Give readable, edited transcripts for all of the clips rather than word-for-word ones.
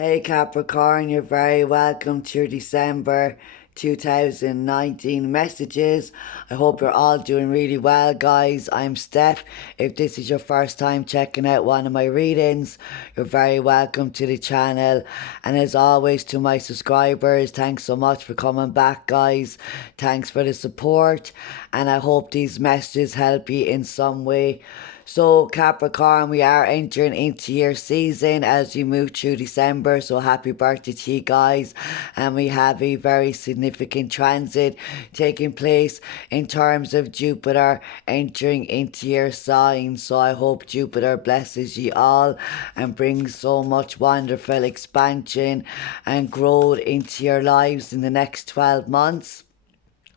Hey Capricorn, you're very welcome to your December 2019 messages. I hope you're all doing really well, guys. I'm Steph. If this is your first time checking out one of my readings, you're very welcome to the channel. And as always, to my subscribers, thanks so much for coming back, guys. Thanks for the support, and I hope these messages help you in some way. So Capricorn, we are entering into your season as you move through December. So happy birthday to you guys. And we have a very significant transit taking place in terms of Jupiter entering into your sign. So I hope Jupiter blesses you all and brings so much wonderful expansion and growth into your lives in the next 12 months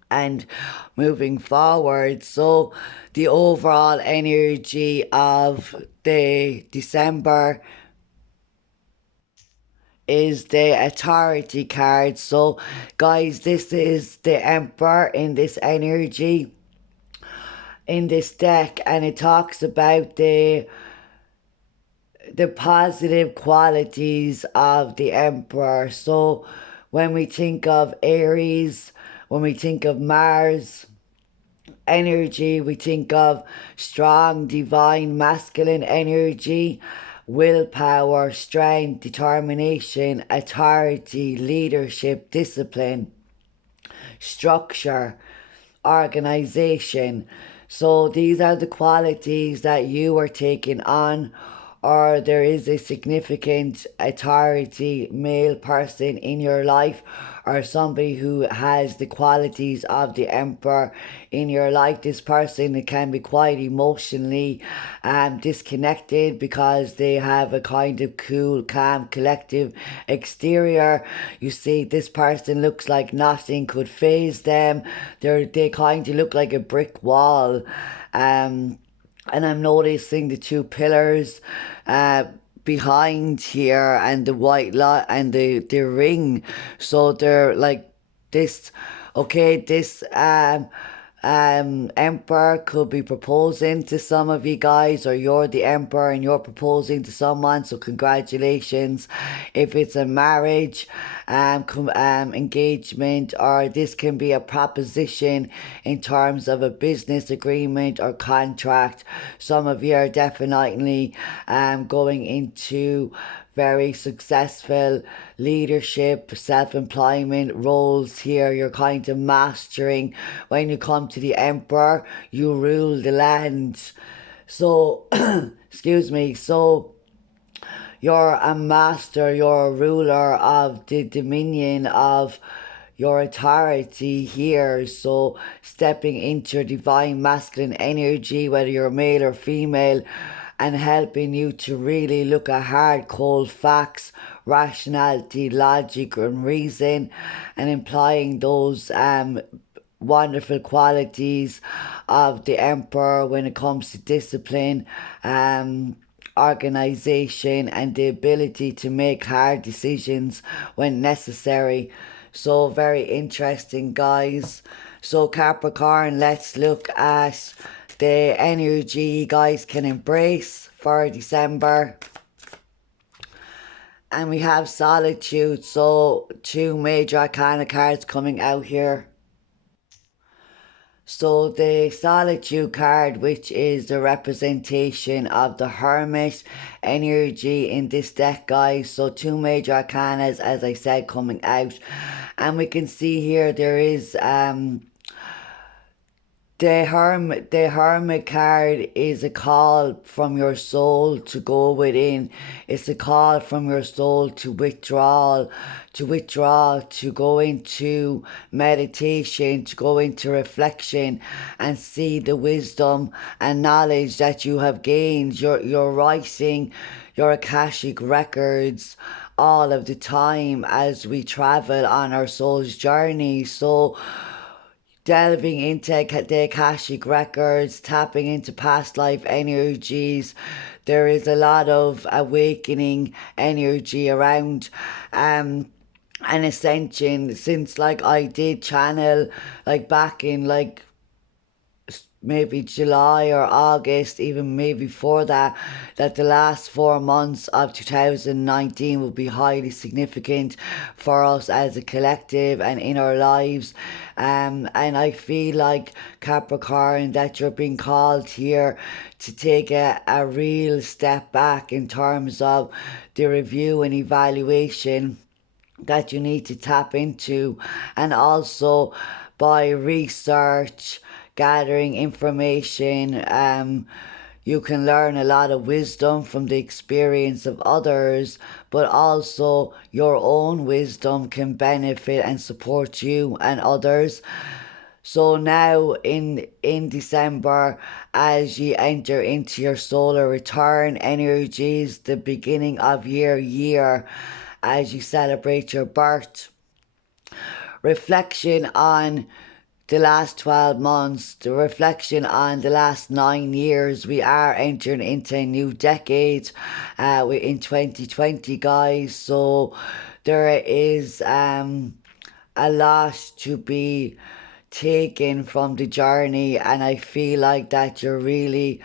and moving forward. So the overall energy of the December is the authority card. So guys, this is the Emperor in this energy in this deck, and it talks about the positive qualities of the Emperor. So when we think of Aries, when we think of Mars energy, we think of strong, divine, masculine energy, willpower, strength, determination, authority, leadership, discipline, structure, organization. So these are the qualities that you are taking on, or there is a significant authority male person in your life, or somebody who has the qualities of the Emperor in your life. This person can be quite emotionally disconnected because they have a kind of cool, calm, collective exterior. You see, this person looks like nothing could faze them. They kind of look like a brick wall. And I'm noticing the two pillars behind here, and the white light and the ring. So they're like this. Okay, this Emperor could be proposing to some of you guys, or you're the Emperor and you're proposing to someone, so congratulations. If it's a marriage engagement, or this can be a proposition in terms of a business agreement or contract, some of you are definitely going into very successful leadership, self-employment roles here. You're kind of mastering. When you come to the Emperor, you rule the land. So, excuse me, so you're a master, you're a ruler of the dominion of your authority here. So stepping into your divine masculine energy, whether you're male or female, and helping you to really look at hard, cold facts, rationality, logic, and reason, and implying those wonderful qualities of the Emperor when it comes to discipline, organization, and the ability to make hard decisions when necessary. So very interesting, guys. So Capricorn, let's look at the energy you guys can embrace for December. And we have Solitude, so two major arcana cards coming out here. So the Solitude card, which is the representation of the Hermit energy in this deck, guys. So two major arcanas, as I said, coming out. And we can see here there is the Hermit card is a call from your soul to go within. It's a call from your soul to withdraw, to go into meditation, to go into reflection and see the wisdom and knowledge that you have gained. You're writing your Akashic records all of the time as we travel on our soul's journey. So delving into the Akashic records, tapping into past life energies. There is a lot of awakening energy around an ascension, since like I did channel like back in like maybe July or August, even maybe before that, that the last 4 months of 2019 will be highly significant for us as a collective and in our lives. And I feel like, Capricorn, that you're being called here to take a real step back in terms of the review and evaluation that you need to tap into, and also by research, gathering information. You can learn a lot of wisdom from the experience of others, but also your own wisdom can benefit and support you and others. So now in December, as you enter into your solar return energies, the beginning of your year, as you celebrate your birth, reflection on the last 12 months, the reflection on the last 9 years. We are entering into a new decade in 2020, guys. So there is a lot to be taken from the journey, and I feel like that you're really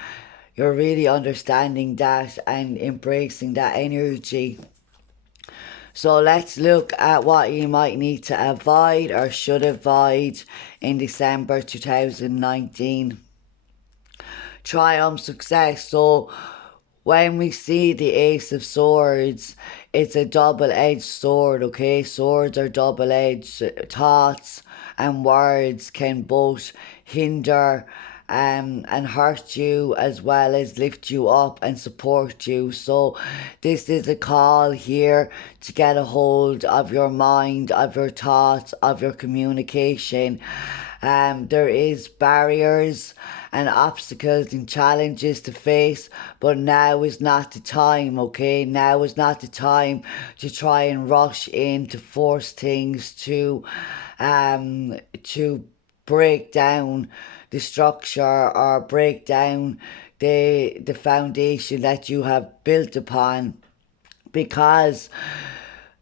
understanding that and embracing that energy. So let's look at what you might need to avoid or should avoid in December 2019. Triumph success. So when we see the Ace of Swords, it's a double-edged sword, okay? Swords are double-edged. Thoughts and words can both hinder and hurt you, as well as lift you up and support you. So this is a call here to get a hold of your mind, of your thoughts, of your communication. There is barriers and obstacles and challenges to face, but now is not the time, okay? Now is not the time to try and rush in to force things to break down the structure or break down the foundation that you have built upon, because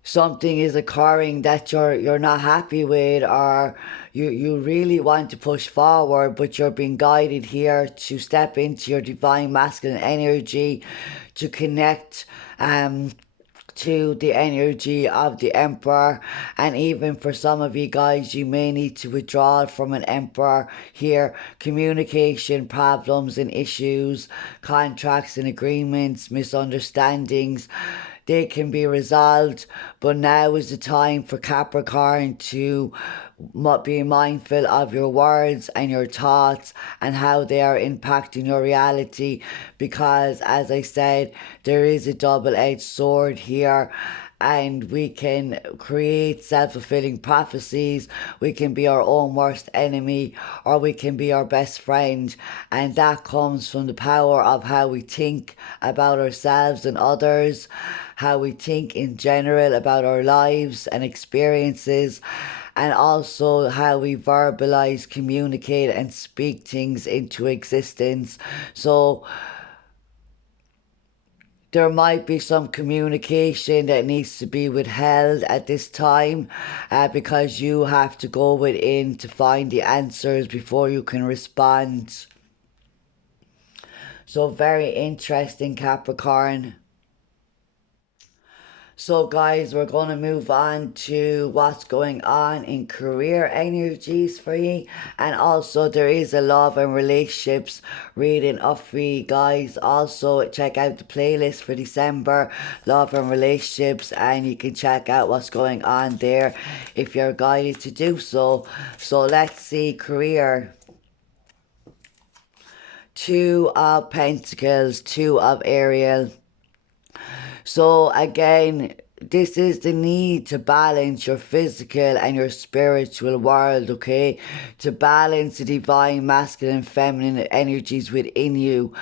something is occurring that you're not happy with, or you really want to push forward, but you're being guided here to step into your divine masculine energy, to connect to the energy of the Emperor. And even for some of you guys, you may need to withdraw from an Emperor here. Communication problems and issues, contracts and agreements, misunderstandings, they can be resolved. But now is the time for Capricorn to be mindful of your words and your thoughts and how they are impacting your reality, because as I said, there is a double-edged sword here, and we can create self-fulfilling prophecies. We can be our own worst enemy, or we can be our best friend, and that comes from the power of how we think about ourselves and others, how we think in general about our lives and experiences, and also how we verbalize, communicate, and speak things into existence. So there might be some communication that needs to be withheld at this time, because you have to go within to find the answers before you can respond. So very interesting, Capricorn. So guys, we're going to move on to what's going on in career energies for you. And also there is a love and relationships reading up for you guys. Also check out the playlist for December, love and relationships, and you can check out what's going on there if you're guided to do so. So let's see career. Two of Pentacles, Two of Ariel. So again, this is the need to balance your physical and your spiritual world, okay? To balance the divine masculine and feminine energies within you.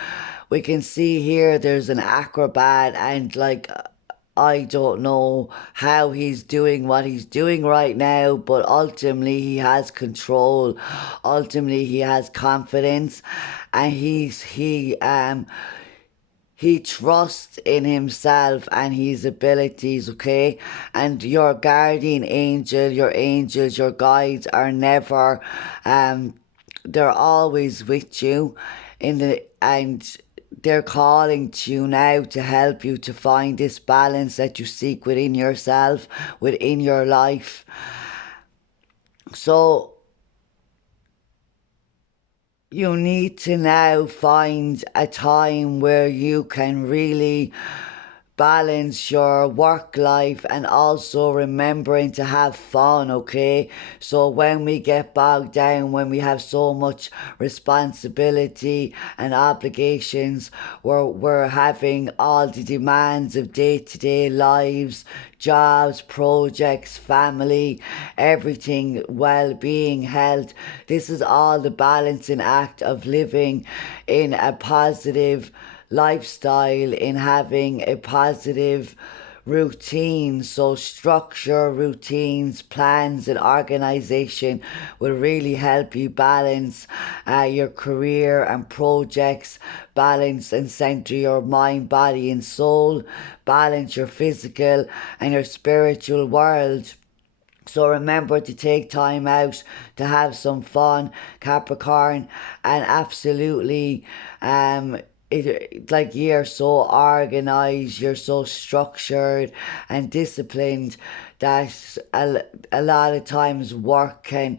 We can see here there's an acrobat, and like, I don't know how he's doing what he's doing right now, but ultimately he has control. Ultimately he has confidence, and he trusts in himself and his abilities, okay? And your guardian angel, your angels, your guides are never they're always with you and they're calling to you now to help you to find this balance that you seek within yourself, within your life. So you need to now find a time where you can really balance your work life and also remembering to have fun, okay? So when we get bogged down, when we have so much responsibility and obligations, we're having all the demands of day-to-day lives, jobs, projects, family, everything, well-being, health. This is all the balancing act of living in a positive lifestyle, in having a positive routine. So structure, routines, plans and organization will really help you balance your career and projects, balance and center your mind, body and soul, balance your physical and your spiritual world. So remember to take time out to have some fun, Capricorn, and absolutely, like you're so organized, you're so structured and disciplined that a lot of times work can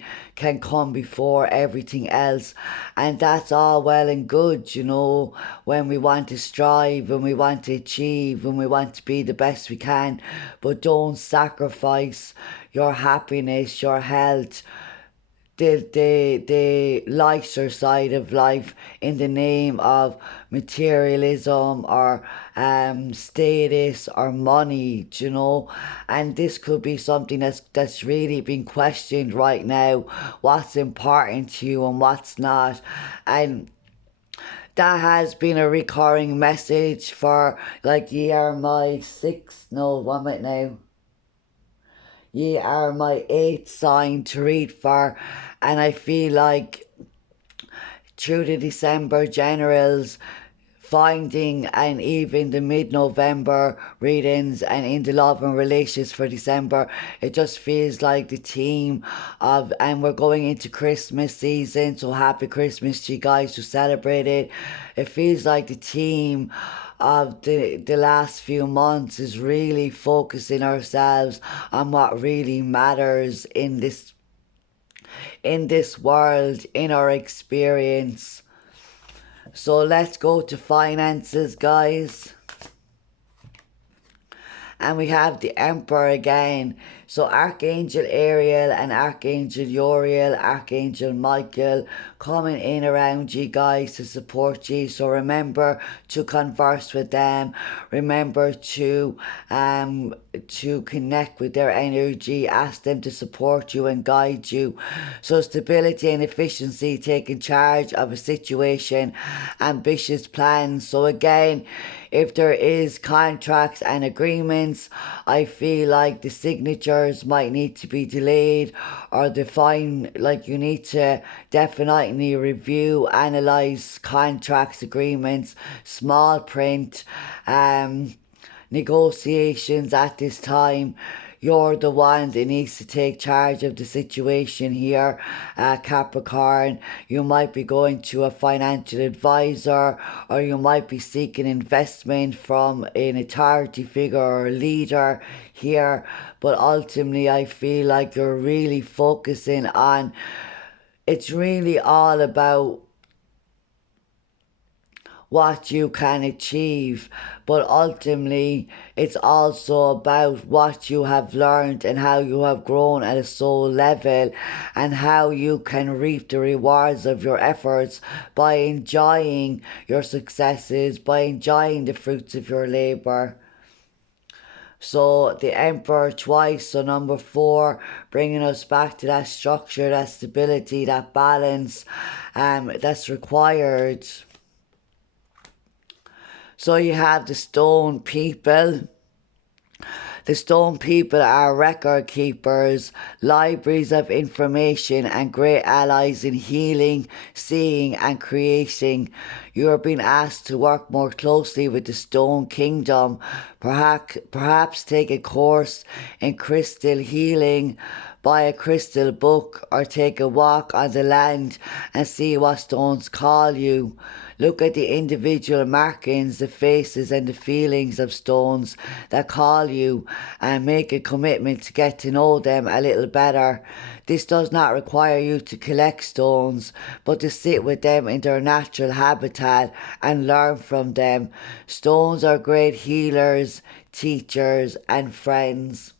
come before everything else, and that's all well and good, you know, when we want to strive, when we want to achieve, when we want to be the best we can, but don't sacrifice your happiness, your health, the lighter side of life in the name of materialism or status or money, you know. And this could be something that's really being questioned right now, what's important to you and what's not. And that has been a recurring message for like my sixth, no, what am I now? You are my eighth sign to read for, and I feel like through the December generals, finding and even the mid-November readings and in the love and relations for December, it just feels like the theme of, and we're going into Christmas season, so happy Christmas to you guys who celebrate it. It feels like the theme of the last few months is really focusing ourselves on what really matters in this world, in our experience. So let's go to finances, guys. And we have the Emperor again. So Archangel Ariel and Archangel Uriel, Archangel Michael coming in around you guys to support you. So remember to converse with them. Remember to connect with their energy. Ask them to support you and guide you. So stability and efficiency, taking charge of a situation, ambitious plans. So again, if there is contracts and agreements, I feel like the signatures might need to be delayed or defined, like you need to definitely review, analyze contracts, agreements, small print, negotiations at this time. You're the one that needs to take charge of the situation here, Capricorn. You might be going to a financial advisor, or you might be seeking investment from an authority figure or a leader here. But ultimately, I feel like you're really focusing on, it's really all about what you can achieve, but ultimately it's also about what you have learned and how you have grown at a soul level and how you can reap the rewards of your efforts by enjoying your successes, by enjoying the fruits of your labor. So the Emperor twice, so number 4, bringing us back to that structure, that stability, that balance that's required. So you have the stone people. The stone people are record keepers, libraries of information and great allies in healing, seeing and creating. You are being asked to work more closely with the stone kingdom. Perhaps take a course in crystal healing, buy a crystal book, or take a walk on the land and see what stones call you. Look at the individual markings, the faces and the feelings of stones that call you, and make a commitment to get to know them a little better. This does not require you to collect stones, but to sit with them in their natural habitat and learn from them. Stones are great healers, teachers, and friends.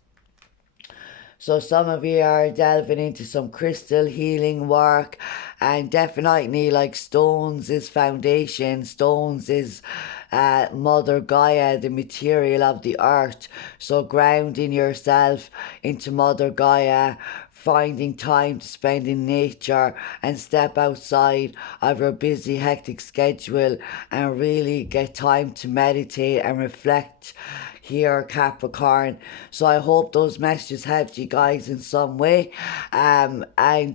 So some of you are delving into some crystal healing work, and definitely like stones is foundation, stones is Mother Gaia, the material of the earth. So grounding yourself into Mother Gaia, finding time to spend in nature and step outside of your busy hectic schedule and really get time to meditate and reflect here, Capricorn. So I hope those messages helped you guys in some way. And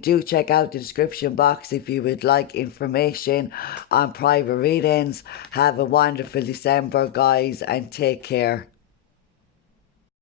do check out the description box if you would like information on private readings. Have a wonderful December, guys, and take care.